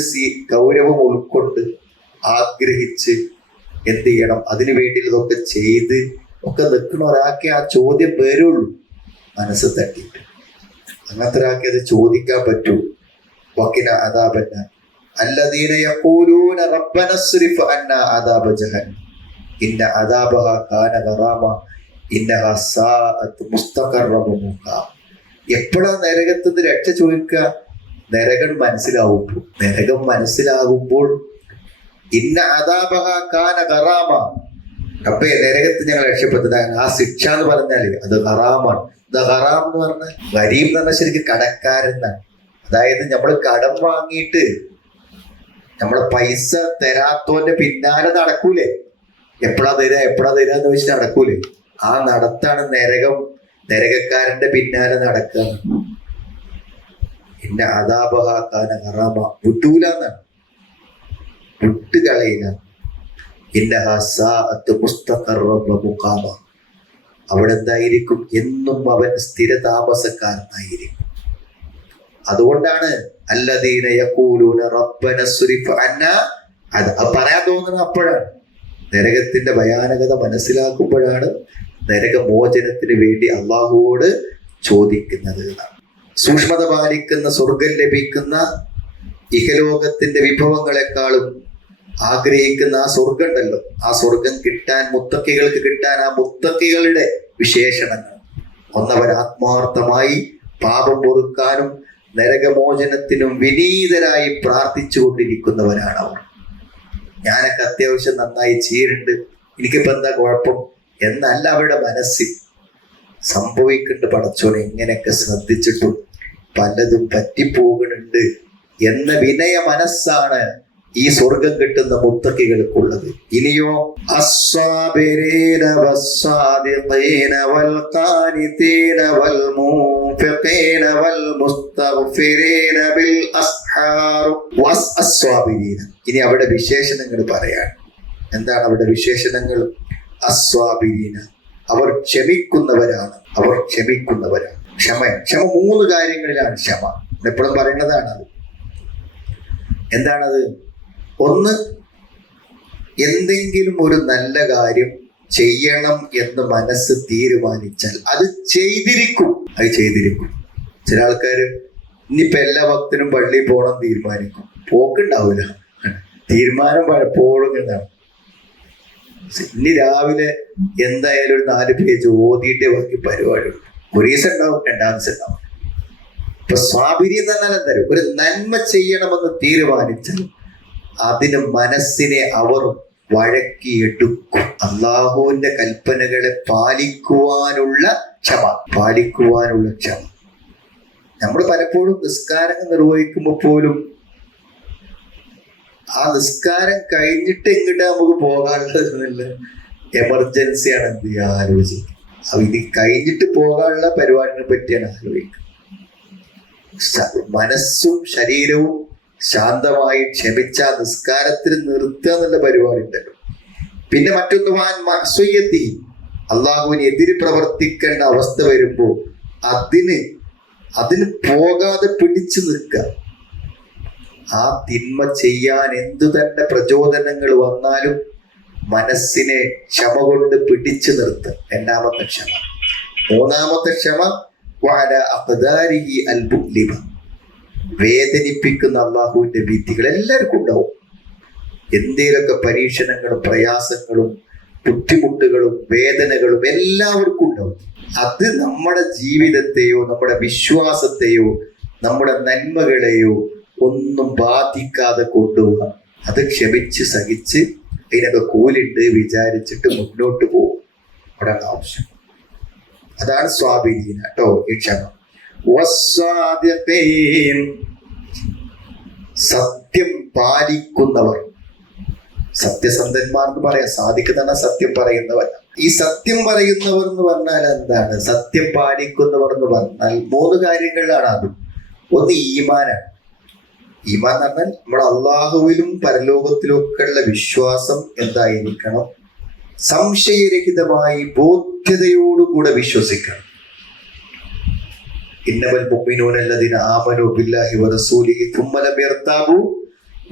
ഗൗരവം ഉൾക്കൊണ്ട് ആഗ്രഹിച്ച് എന്ത് ചെയ്യണം? അതിനു വേണ്ടി ഇതൊക്കെ ചെയ്ത് ഒക്കെ നിൽക്കുന്ന ഒരാൾക്ക് ആ ചോദ്യം വരുള്ളൂ, മനസ്സ് തട്ടിയിട്ട്. അങ്ങനത്തെ ഒരാൾക്ക് അത് ചോദിക്കാൻ പറ്റൂ. വഖിന അദാബന്ന അല്ലദീന യഖൂലൂന റബ്ബന സ്രിഫ് അന്നാ അദാബ ജഹന്നം ഇന്ന അദാബഹാ കാന ഗറാമ ഇന്നഹാ സാഅത് മുസ്തഖറവ മുഖാം. എപ്പോഴാ നരകത്തുനിന്ന് രക്ഷ ചോദിക്കുക? നരകം മനസ്സിലാകുമ്പോൾ ഇന്ന അദാബഹാ കാന ഗറാമ, അപ്പൊ നരകത്ത് ഞങ്ങൾ രക്ഷപ്പെട്ടതാണ്. ആ ശിക്ഷ എന്ന് പറഞ്ഞാല് അത് ഹറാമാണ്. ഇത് ഹറാം എന്ന് പറഞ്ഞാൽ, ഗരീബ് എന്ന് പറഞ്ഞാൽ ശരിക്കും കടക്കാരെന്നാണ്. അതായത് നമ്മൾ കടം വാങ്ങിയിട്ട് നമ്മളെ പൈസ തരാത്തോന്റെ പിന്നാലെ നടക്കൂലേ? എപ്പോഴാ തരാ എന്ന് വെച്ചിട്ട് നടക്കൂലേ? ആ നടത്താണ് നരകക്കാരന്റെ പിന്നാലെ നടക്കുക. പിന്നെ അദാബഹാന ഹറാമ, വിട്ടൂല എന്നാണ്, വിട്ടുകളയില്ല. ഇന്നഹാ സാഅത്ത് മുസ്തഖറൻ വ മുഖാമ. അവിടെ എന്തായിരിക്കും? എന്നും അവൻ സ്ഥിരതാമസക്കാരനായിരിക്കും. അതുകൊണ്ടാണ് അല്ലദീന യഖൂലൂന റബ്ബന സ്രിഫ് അന്നാ, അത് പറയാൻ തോന്നുന്നത് അപ്പോഴാണ്, നരകത്തിന്റെ ഭയാനകത മനസ്സിലാക്കുമ്പോഴാണ് നരകമോചനത്തിന് വേണ്ടി അള്ളാഹുവോട് ചോദിക്കുന്നത് എന്നാണ്. സൂക്ഷ്മത പാലിക്കുന്ന, സ്വർഗം ലഭിക്കുന്ന, ഇഹലോകത്തിന്റെ വിഭവങ്ങളെക്കാളും ആഗ്രഹിക്കുന്ന ആ സ്വർഗം ഉണ്ടല്ലോ, ആ സ്വർഗം കിട്ടാൻ, മുത്തക്കികൾക്ക് കിട്ടാൻ, ആ മുത്തക്കികളുടെ വിശേഷണങ്ങൾ ഒന്നവർ ആത്മാർത്ഥമായി പാപം പൊറുക്കാനും നരകമോചനത്തിനും വിനീതരായി പ്രാർത്ഥിച്ചു കൊണ്ടിരിക്കുന്നവരാണ് അവർ. ഞാനൊക്കെ അത്യാവശ്യം നന്നായി ചെയ്യുന്നുണ്ട്, എനിക്കിപ്പോ എന്താ കുഴപ്പം എന്നല്ല അവരുടെ മനസ്സിൽ. സംഭവിക്കുന്നുണ്ട്, പടച്ചോനെ ഇങ്ങനെയൊക്കെ ശ്രദ്ധിച്ചിട്ടും പലതും പറ്റിപ്പോകുന്നുണ്ട് എന്ന വിനയ മനസ്സാണ് ഈ സ്വർഗം കിട്ടുന്ന മുത്തക്കികൾക്കുള്ളത്. ഇനിയോ അസ്സാബിരീന വസ്സാദിഖീന വൽഖാനിതീന വൽമുൻഫിഖീന വൽമുസ്തഗ്ഫിരീന ബിൽ അസ്ഹാർ വസ്അസ്സാബിരീന. ഇനി അവിടെ വിശേഷണങ്ങൾ പറയാണ്. എന്താണ് അവിടെ വിശേഷണങ്ങൾ? അസ്വാബിരീന, അവർ ക്ഷമിക്കുന്നവരാണ്, അവർ ക്ഷമിക്കുന്നവരാണ്. ക്ഷമ 3 കാര്യങ്ങളിലാണ് ക്ഷമ. എപ്പോഴും പറയുന്നതാണ് അത്. എന്താണത്? ഒന്ന്, എന്തെങ്കിലും ഒരു നല്ല കാര്യം ചെയ്യണം എന്ന് മനസ്സ് തീരുമാനിച്ചാൽ അത് ചെയ്തിരിക്കും. ചില ആൾക്കാർ ഇനിയിപ്പോ എല്ലാ ഭക്തനും പള്ളിയിൽ പോകണം തീരുമാനിക്കും, പോക്കുണ്ടാവില്ല. തീരുമാനം പലപ്പോഴും എന്താണ്, ഇനി രാവിലെ എന്തായാലും ഒരു 4 പേജ് ഓതിയിട്ട് ബാക്കി പരിപാടിയുള്ളൂ. ഒരു ദിവസം ഉണ്ടാവും, 2ാം ദിവസം ഉണ്ടാവും. ഇപ്പൊ സ്വാബിരി എന്ന് പറഞ്ഞാൽ എന്തായാലും ഒരു നന്മ ചെയ്യണമെന്ന് തീരുമാനിച്ചാൽ അതിന് മനസ്സിനെ അവർ വഴക്കിയെടുക്കും. അള്ളാഹുവിന്റെ കൽപ്പനകളെ പാലിക്കുവാനുള്ള ക്ഷമ. നമ്മൾ പലപ്പോഴും നിസ്കാരങ്ങൾ നിർവഹിക്കുമ്പോൾ പോലും ആ നിസ്കാരം കഴിഞ്ഞിട്ട് എങ്ങോട്ട് നമുക്ക് പോകാനുള്ളത് എമർജൻസിയാണ് എന്ത് ആലോചിക്കുക. ഇത് കഴിഞ്ഞിട്ട് പോകാനുള്ള പരിപാടിനെ പറ്റിയാണ് ആലോചിക്കുക. മനസ്സും ശരീരവും ശാന്തമായി ക്ഷമിച്ച നിസ്കാരത്തിൽ നിർത്തുക എന്നുള്ള പരിപാടി ഉണ്ടല്ലോ. പിന്നെ മറ്റൊന്ന് അള്ളാഹുവിന് എതിര് പ്രവർത്തിക്കേണ്ട അവസ്ഥ വരുമ്പോൾ അതിന് പോകാതെ പിടിച്ചു നിൽക്കുക. ആ തിന്മ ചെയ്യാൻ എന്തു തന്നെ പ്രചോദനങ്ങൾ വന്നാലും മനസ്സിനെ ക്ഷമ കൊണ്ട് പിടിച്ചു നിർത്തുക. 2ാമത്തെ ക്ഷമ. 3ാമത്തെ ക്ഷമ വേദനിപ്പിക്കുന്ന അള്ളാഹുവിന്റെ വിധികൾ എല്ലാവർക്കും ഉണ്ടാവും. എന്തേലൊക്കെ പരീക്ഷണങ്ങളും പ്രയാസങ്ങളും ബുദ്ധിമുട്ടുകളും വേദനകളും എല്ലാവർക്കും ഉണ്ടാവും. അത് നമ്മുടെ ജീവിതത്തെയോ നമ്മുടെ വിശ്വാസത്തെയോ നമ്മുടെ നന്മകളെയോ ഒന്നും ബാധിക്കാതെ കൊണ്ടുപോകുക. അത് ക്ഷമിച്ച് സഹിച്ച് അതിനൊക്കെ കൂലിട്ട് വിചാരിച്ചിട്ട് മുന്നോട്ട് പോകും. അവിടെയാണ് ആവശ്യം. അതാണ് സ്വാബിരീന കേട്ടോ ഈ ക്ഷമ. സത്യം പാലിക്കുന്നവർ, സത്യസന്ധന്മാർ എന്ന് പറയാം. സാധിക്കുന്ന സത്യം പറയുന്നവർ. ഈ സത്യം പറയുന്നവർ എന്ന് പറഞ്ഞാൽ എന്താണ്? സത്യം പാലിക്കുന്നവർ എന്ന് പറഞ്ഞാൽ 3 കാര്യങ്ങളിലാണ്. അതും ഒന്ന് ഈമാനാണ്. ഈമാൻ എന്ന് പറഞ്ഞാൽ നമ്മുടെ അള്ളാഹുവിലും പരലോകത്തിലും ഒക്കെ ഉള്ള വിശ്വാസം എന്തായിരിക്കണം? സംശയരഹിതമായി ബോധ്യതയോടുകൂടെ വിശ്വസിക്കണം. ഇന്നമൽ മുഅ്മിനൂന അല്ലദീന ആമനൂ ബില്ലാഹി വറസൂലിഹി തുമ്മ ലം യർതാബു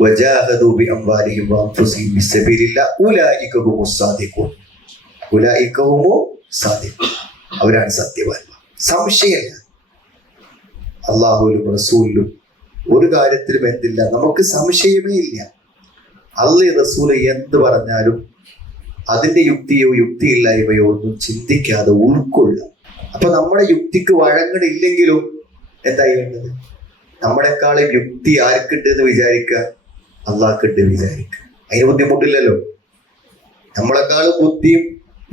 വജാഹദൂ ബിഅംവാലിഹിം വഅൻഫുസിഹിം ഫിസബീലില്ലാഹി ഉലൈക ഹുമുസ് സാദിഖൂൻ. അവരാണ് സത്യവാന്മാർ. സംശയമില്ല. അള്ളാഹുവിലും റസൂലിലും ഒരു കാര്യത്തിലും എന്തില്ല, നമുക്ക് സംശയമേ ഇല്ല. അള്ളാഹു റസൂല് എന്ത് പറഞ്ഞാലും അതിന്റെ യുക്തിയോ യുക്തിയില്ലായ്മയോ ഒന്നും ചിന്തിക്കാതെ ഉൾക്കൊള്ളുക. അപ്പൊ നമ്മുടെ യുക്തിക്ക് വഴങ്ങണില്ലെങ്കിലും എന്താ ചെയ്യേണ്ടത്? നമ്മളെക്കാളും യുക്തി ആർക്കുണ്ട് എന്ന് വിചാരിക്കുക, അള്ളാഹ്ക്കുണ്ട് വിചാരിക്കുക. അതിന് ബുദ്ധിമുട്ടില്ലല്ലോ. നമ്മളെക്കാളും ബുദ്ധിയും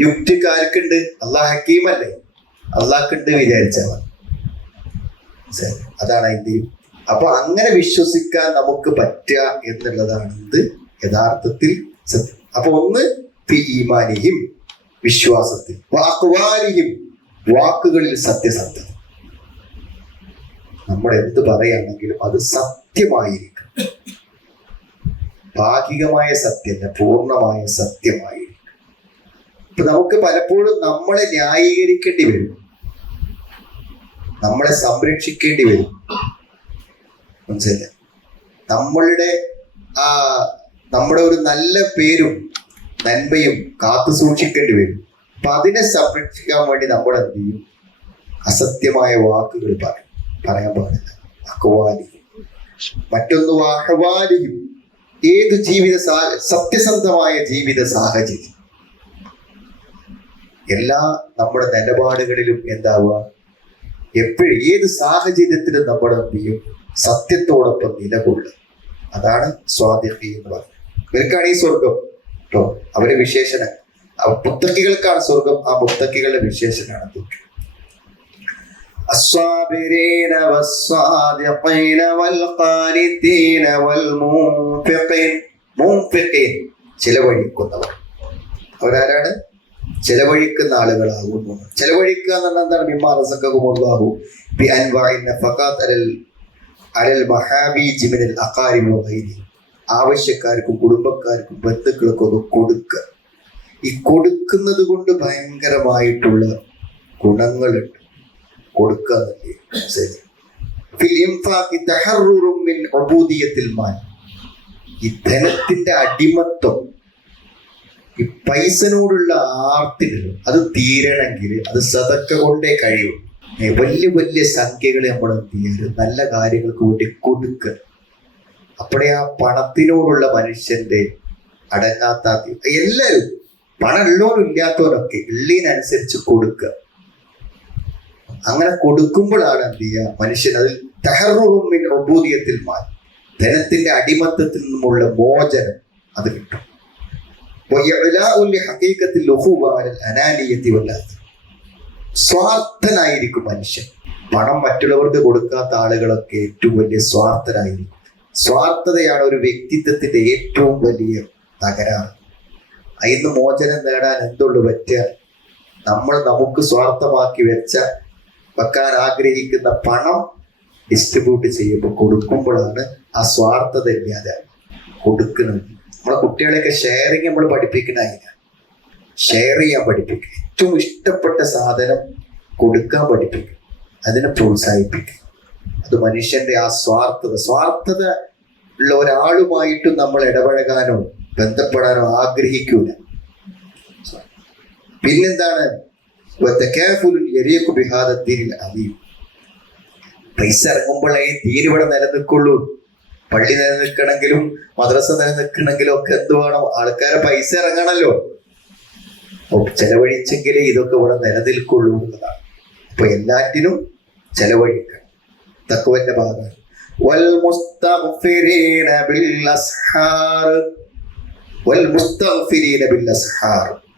യുക്തിക്ക് ആർക്കുണ്ട്? അള്ളാഹ് ഹക്കീമല്ലേ, അള്ളാഹ്ക്കുണ്ട് വിചാരിച്ചാൽ മതി. അതാണ് അതിന്റെ യുക്തി. അപ്പൊ അങ്ങനെ വിശ്വസിക്കാൻ നമുക്ക് പറ്റുക എന്നുള്ളതാണ് ഇത് യഥാർത്ഥത്തിൽ സത്യം. അപ്പൊ ഒന്ന് ഈമാനിയും വിശ്വാസത്തിൽ, വാക്കുവാരിയും വാക്കുകളിൽ സത്യസന്ധത. നമ്മൾ എന്ത് പറയുകയാണെങ്കിലും അത് സത്യമായിരിക്കും. ഭാഗികമായ സത്യമല്ല, പൂർണ്ണമായ സത്യമായി. ഇപ്പൊ നമുക്ക് പലപ്പോഴും നമ്മളെ ന്യായീകരിക്കേണ്ടി വരും, നമ്മളെ സംരക്ഷിക്കേണ്ടി വരും. മനസ്സിലായില്ല? നമ്മുടെ ഒരു നല്ല പേരും നന്മയും കാത്തു സൂക്ഷിക്കേണ്ടി വരും. അപ്പൊ അതിനെ സംരക്ഷിക്കാൻ വേണ്ടി നമ്മൾ എന്ത് ചെയ്യും? അസത്യമായ വാക്കുകൾ പറയാൻ പാടില്ല. അക്വാലിയും മറ്റൊന്ന് വാഹവാലിയും. ഏത് സത്യസന്ധമായ ജീവിത സാഹചര്യം, എല്ലാ നമ്മുടെ നിലപാടുകളിലും എന്താവുക, എപ്പോഴും ഏത് സാഹചര്യത്തിലും നമ്മൾ എന്ത് ചെയ്യും? സത്യത്തോടൊപ്പം നിലകൊള്ളും. അതാണ് സ്വാദിഖി എന്ന് പറയുന്നത്. ഇവർക്കാണ് ഈ സ്വർഗം കേട്ടോ. അവരെ വിശേഷണം, മുത്തക്കികൾക്കാണ് സ്വർഗം. ആ മുത്തക്കികളുടെ വിശേഷനാണ് الصابرين والصادقين والقانتين والمنفقين. മുൻഫിഖീൻ ചിലവഴിക്കുന്നവർ. അവരാരാണ്? ചിലവഴിക്കുന്ന ആളുകളാകുന്നു. ചിലവഴിക്കുക എന്ന് പറഞ്ഞാൽ എന്താണ്? മിമ്മാ റസഖകുമുല്ലാഹു ബിഅൻവാഇൻ നഫഖാത്ത് അലൽ മഹാബീജി മിനൽ അഖാരിബി വഗൈരി. ആവശ്യക്കാർക്കും കുടുംബക്കാർക്കും ബന്ധുക്കൾക്കും ഒക്കെ കൊടുക്കുക. ഈ കൊടുക്കുന്നത് കൊണ്ട് ഭയങ്കരമായിട്ടുള്ള ഗുണങ്ങളുണ്ട്. കൊടുക്കുക ഈ ധനത്തിന്റെ അടിമത്വം, ഈ പൈസനോടുള്ള ആർത്തികളും അത് തീരണമെങ്കിൽ അത് സദക്ക കൊണ്ടേ കഴിയും. വലിയ വലിയ സംഖ്യകൾ നമ്മൾ എന്ത് ചെയ്യാറ്? നല്ല കാര്യങ്ങൾക്ക് വേണ്ടി കൊടുക്കുക. അപ്പോഴേ ആ പണത്തിനോടുള്ള മനുഷ്യന്റെ അടങ്ങാത്ത എല്ലാവരും, പണം ഉള്ളവരും ഇല്ലാത്തവരൊക്കെ ഉള്ളതിനനുസരിച്ച് കൊടുക്കുക. അങ്ങനെ കൊടുക്കുമ്പോഴാണ് എന്ത് ചെയ്യുക? മനുഷ്യൻ അതിൽ തഹറുറുമിൻ ഉബൂദിയത്തിൽ മാറി ധനത്തിന്റെ അടിമത്തത്തിൽ നിന്നുമുള്ള മോചനം അത് കിട്ടും. സ്വാർത്ഥനായിരിക്കും മനുഷ്യൻ. പണം മറ്റുള്ളവർക്ക് കൊടുക്കാത്ത ആളുകളൊക്കെ ഏറ്റവും വലിയ സ്വാർത്ഥരായിരിക്കും. സ്വാർത്ഥതയാണ് ഒരു വ്യക്തിത്വത്തിന്റെ ഏറ്റവും വലിയ തകരാറ്. അതിന് മോചനം നേടാൻ എന്തുള്ളു പറ്റുക? നമ്മൾ നമുക്ക് സ്വാർത്ഥമാക്കി വെക്കാൻ ആഗ്രഹിക്കുന്ന പണം ഡിസ്ട്രിബ്യൂട്ട് ചെയ്യുമ്പോൾ, കൊടുക്കുമ്പോഴാണ് ആ സ്വാർത്ഥത ഇല്ലാതെ കൊടുക്കുന്നത്. നമ്മളെ കുട്ടികളെയൊക്കെ ഷെയറിങ് നമ്മൾ പഠിപ്പിക്കുന്നതിന്, ഷെയർ ചെയ്യാൻ പഠിപ്പിക്കുക. ഏറ്റവും ഇഷ്ടപ്പെട്ട സാധനം കൊടുക്കാൻ പഠിപ്പിക്കുക, അതിനെ പ്രോത്സാഹിപ്പിക്കുക. അത് മനുഷ്യന്റെ ആ സ്വാർത്ഥത ഉള്ള ഒരാളുമായിട്ടും നമ്മൾ ഇടപഴകാനോ ബന്ധപ്പെടാനോ ആഗ്രഹിക്കൂല. പിന്നെന്താണ്? പൈസ ഇറങ്ങുമ്പോഴേ തീരിവിടെ നിലനിൽക്കുള്ളൂ. പള്ളി നിലനിൽക്കണമെങ്കിലും മദ്രസ നിലനിൽക്കണമെങ്കിലും ഒക്കെ എന്ത് വേണം? ആൾക്കാരെ പൈസ ഇറങ്ങണമല്ലോ. ചെലവഴിച്ചെങ്കിലേ ഇതൊക്കെ ഇവിടെ നിലനിൽക്കുള്ളൂ എന്നതാണ്. അപ്പൊ എല്ലാറ്റിനും ചെലവഴിക്കണം. തഖ്വന്റെ ഭാഗമാണ്.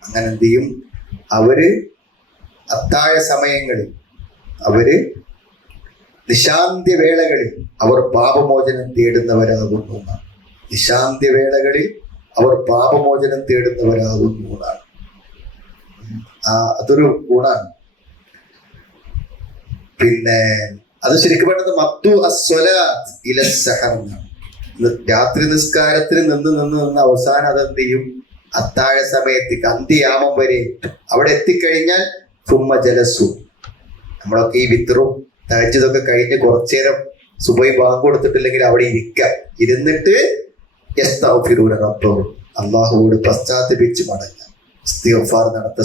അങ്ങനെ എന്ത് ചെയ്യും? അവര് അത്താഴ സമയങ്ങളിൽ, അവര് നിശാന്ത്യവേളകളിൽ അവർ പാപമോചനം തേടുന്നവരാകുന്നു എന്നാണ്. നിശാന്ത്യവേളകളിൽ അവർ പാപമോചനം തേടുന്നവരാകുന്നു എന്നാണ്. അതൊരു ഗുണാണ്. പിന്നെ അത് ശരിക്കും പറയുന്നത് മത്തു അസ്വലാത്ത് ഇല സഹർ എന്നാണ്. രാത്രി നിസ്കാരത്തിന് നിന്ന് അവസാനം അതെന്ത് ചെയ്യും? അത്താഴ സമയത്തേക്ക് അന്ത്യയാമം വരെ അവിടെ എത്തിക്കഴിഞ്ഞാൽ സുമ്മ ജലസു. നമ്മളൊക്കെ ഈ വിത്തറും തഹജ്ജുദൊക്കെ കഴിഞ്ഞ് കുറച്ചേരം സുബഹി ബാങ്ക് കൊടുത്തിട്ടില്ലെങ്കിൽ അവിടെ ഇരുന്നിട്ട് യസ്തഗ്ഫിറൂന റബ്ബഹും, അള്ളാഹുവോട് പശ്ചാത്തപിച്ച് മടങ്ങുക, ഇസ്തിഗ്ഫാർ നടത്തുക,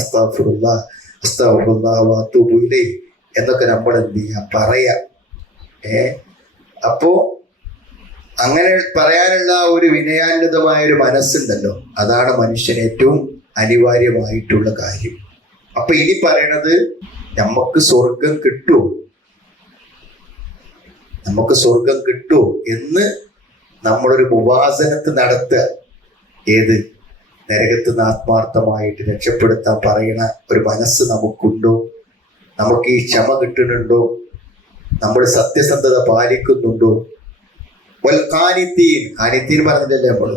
അസ്തഗ്ഫിറുല്ലാഹ് അസ്തഗ്ഫിറുല്ലാഹ് വഅതൂബു ഇലൈഹി എന്നൊക്കെ നമ്മൾ എന്ത് ചെയ്യുക? പറയാം. അപ്പോ അങ്ങനെ പറയാനുള്ള ഒരു വിനയാന്വിതമായ ഒരു മനസ്സുണ്ടല്ലോ, അതാണ് മനുഷ്യന് ഏറ്റവും അനിവാര്യമായിട്ടുള്ള കാര്യം. അപ്പൊ ഇനി പറയണത്, നമുക്ക് സ്വർഗം കിട്ടുമോ, നമുക്ക് സ്വർഗം കിട്ടുമോ എന്ന് നമ്മളൊരു മുവാസനത്ത് നടത്തുക. ഏത്? നരകത്ത് നിന്ന് ആത്മാർത്ഥമായിട്ട് രക്ഷപ്പെടുത്താൻ പറയണ ഒരു മനസ്സ് നമുക്കുണ്ടോ? നമുക്ക് ഈ ക്ഷമ കിട്ടുന്നുണ്ടോ? നമ്മൾ സത്യസന്ധത പാലിക്കുന്നുണ്ടോ? ഖാനിത്തീൻ പറഞ്ഞിട്ടല്ലേ നമ്മള്.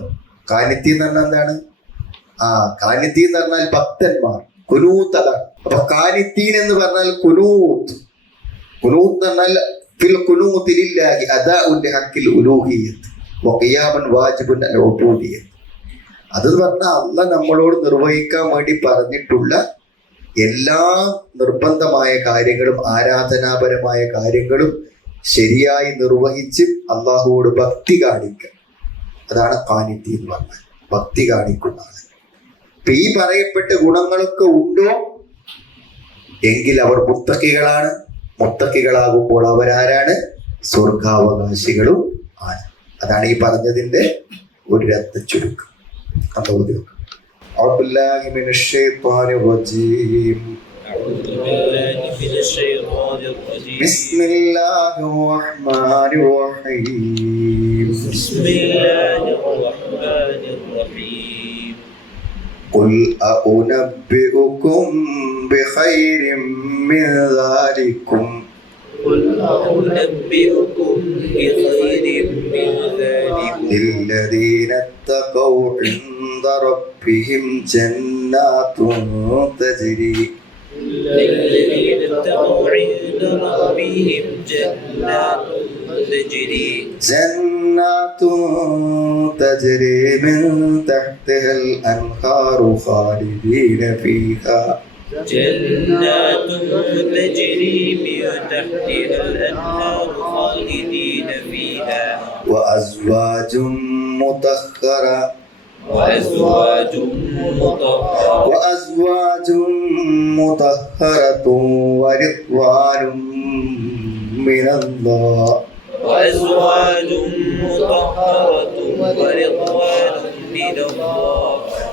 ഖാനിത്തീൻ എന്ന് പറഞ്ഞാൽ എന്താണ്? ഖാനിത്തീൻ എന്ന് പറഞ്ഞാൽ ഭക്തന്മാർ, കുനൂത്ത്. അതാണ്. അപ്പൊ ഖാനിത്തീൻ എന്ന് പറഞ്ഞാൽ കുനൂത്ത് എന്ന് പറഞ്ഞാൽ ഫിൽ ഖുനൂതി ലില്ലാഹി അദാഉ ലിഹഖിൽ ഉലൂഹിയ്യത്ത്. വഖിയാമൻ വാജിബുൻ അൽ ഉബൂദിയ്യ. അത് പറഞ്ഞാൽ അള്ളാഹ് നമ്മളോട് നിർവഹിക്കാൻ വേണ്ടി പറഞ്ഞിട്ടുള്ള എല്ലാ നിർബന്ധമായ കാര്യങ്ങളും ആരാധനാപരമായ കാര്യങ്ങളും ശരിയായി നിർവഹിച്ച് അള്ളാഹുവോട് ഭക്തി കാണിക്കുക. അതാണ് ഖാനിത്തി എന്ന് പറഞ്ഞാൽ, ഭക്തി കാണിക്കുന്ന ആള്. ഇപ്പൊ ഈ പറയപ്പെട്ട ഗുണങ്ങളൊക്കെ ഉണ്ടോ എങ്കിൽ അവർ മുത്തഖികളാണ്. മുത്തഖികളാകുമ്പോൾ അവരാരാണ്? സ്വർഗാവകാശികളും ആണ്. അതാണ് ഈ പറഞ്ഞതിന്റെ ഒരു രത്ന ചുരുക്കം. قل أنبئكم بخير من ذلكم للذين اتقوا عند ربهم جنات تجري من تحتها الأنهار خالدين فيها جنات تجري من تحتها الأنهار خالدين فيها وأزواج مطهرة ورضوان من الله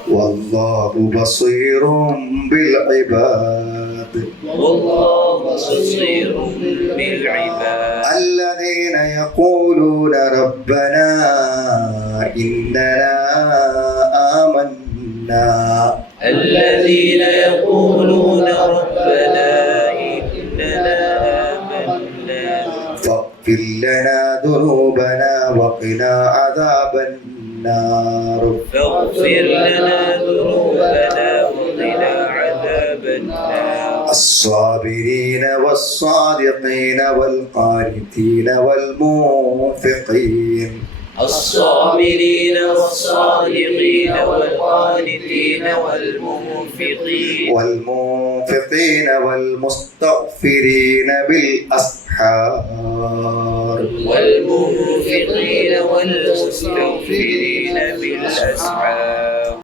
والله بصير بالعباد الذين يقولون ربنا إننا آمنا فاغفر لنا ذنوبنا وقنا عذاب النار الصابرين والصادقين والقانتين والمنفقين والمستغفرين بالأسحار